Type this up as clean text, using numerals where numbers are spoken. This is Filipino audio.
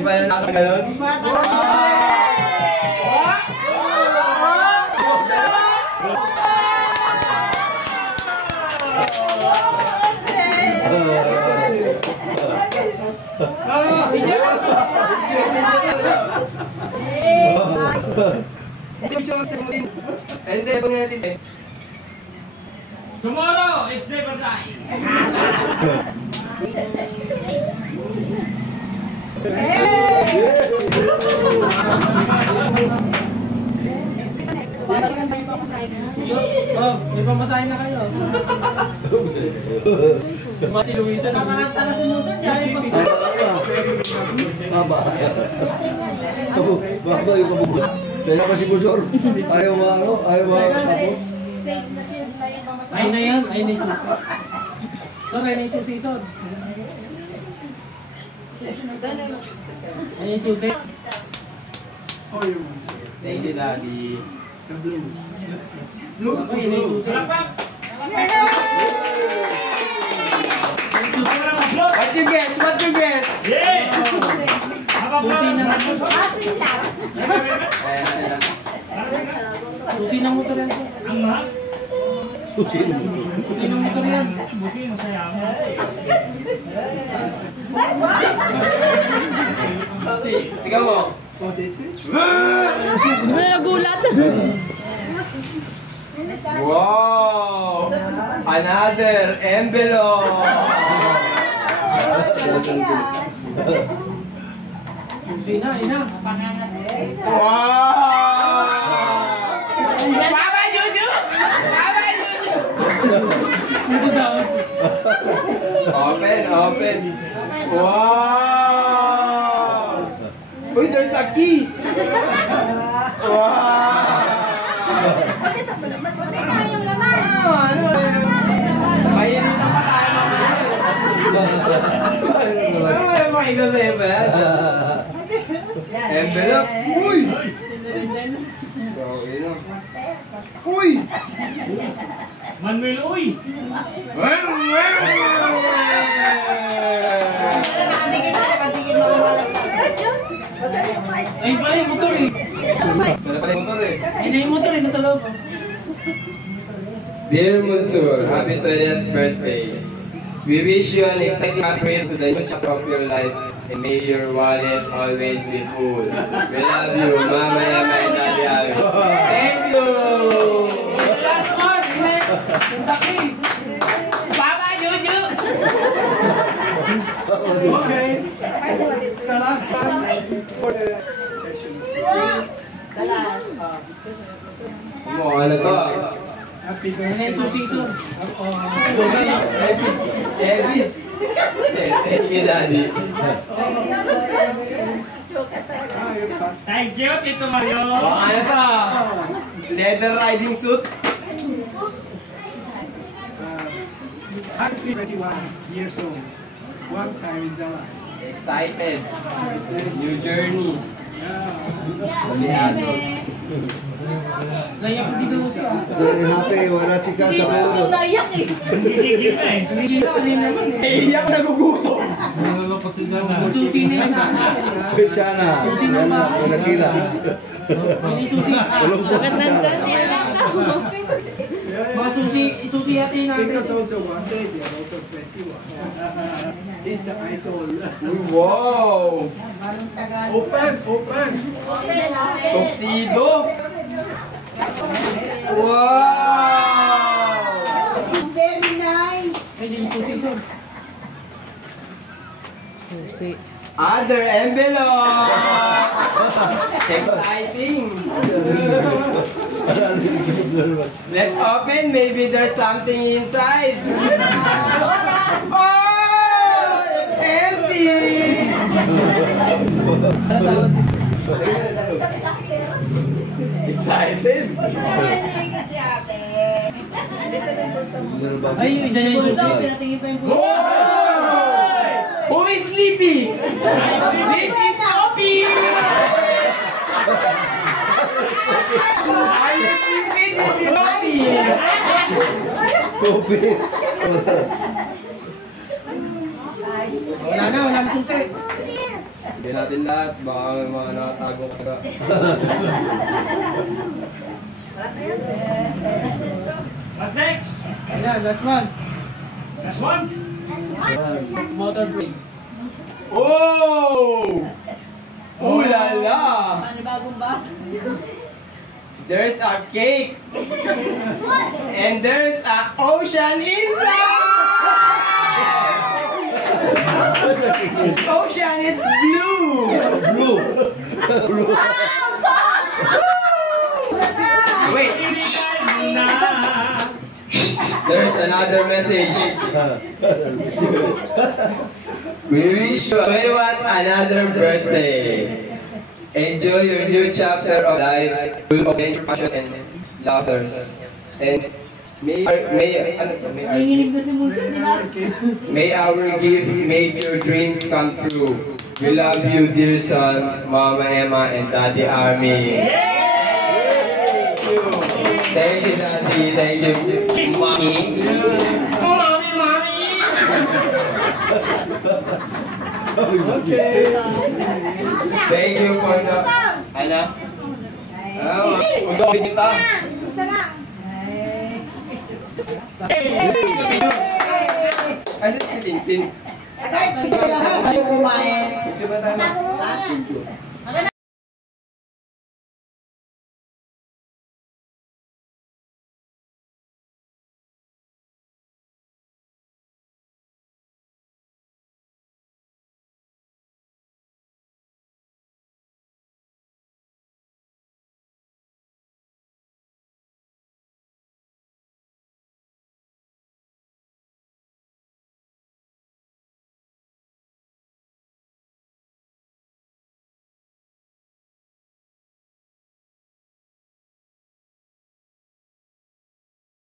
pa na nakaganon? Tomorrow is never die. May pamasahin na kayo. Si Luisa. Kamaranta na sinusod niya. Baba yung kabuga. Kaya pa si Bujor. Ayaw mga ano? Ayaw mga kapos. Ay na yan. Ay na yung susi. Sir, ay na yung susi, sir. Ay na yung susi. Thank you, Daddy. Ay na yung susi. What you guess? What you guess? Yeah! Susi na susi ng motor yan. Ang mahal? Susi ng motor yan. Buti, masaya mo. Tingnan mo. Nagulat. Wow! Another envelope! Susi na, ina. Wow! Papa Juju! Papa Juju! Open, open. Wow! Uy, there's a key! Wow! Mainitan pa tayo mamaya. Ano ba yung makita sa envelope? Uy! Uy! Manuel, uy! Ayun pala yung motor eh. Wala pala yung motor eh. Ayun na yung motor eh, nasa loob. Bill Mansur, happy 20th birthday. We wish you an exciting happy to the new chapter of your life and may your wallet always be full. We love you, Mama Emma and Daddy Abby. Thank you! Last one! Yung taki! Papa Juju! Okay. The last one for the session. Ano to? Happy Ayun na yung susi, sir. Heavy! Thank you, Daddy. Thank you, Tito Mario! Ano to? Leather riding suit? I'm 21 years old. One time in the life. Excited. New journey. Yeah. Naiyak ko si Lucy ah. Happy, wala chika sa puso. Naiyak eh. Gigigil na eh. Hindi na, kanina naman eh. Iiyak na nagugutom. Nalulupot si Dana. Yung susi nila na. Pichana. Wala kila. Ayun yung susi. Bakit nandyan yan? Mga susi natin natin. Because also one day, they are also 21. He's the idol. Wow! Open, open. Tuxedo! Wow! It's very nice. Ayun yung susi, sir. Susi. Other envelope! Exciting! Let's open, maybe there's something inside. Oh! It's empty! Excited? Ay, yun na yung susi. Who is sleepy? This is Sophie! Are you sleepy? This is Sophie! Kopi. Wala na susi. Bigyan natin lahat, baka may mga nakatago ka ba. What next? Ayan, last one. Last one? Motor brake. Oh! Ooh la la! Bagong bus. There's a cake! And there's a ocean inside! Ocean, it's blue! Wait! Na. There's another message. We wish you everyone another birthday. Enjoy your new chapter of life, full of danger, passion, and laughter. And may our gift make your dreams come true. We love you, dear son, Mama Emma, and Daddy Army. Thank you, Daddy. Thank you, Mommy. Okay. Thank you for the... Ano? Uso kita. Kasi si Tintin. Guys, pwede lahat kayo kumain. Picture ba tayo?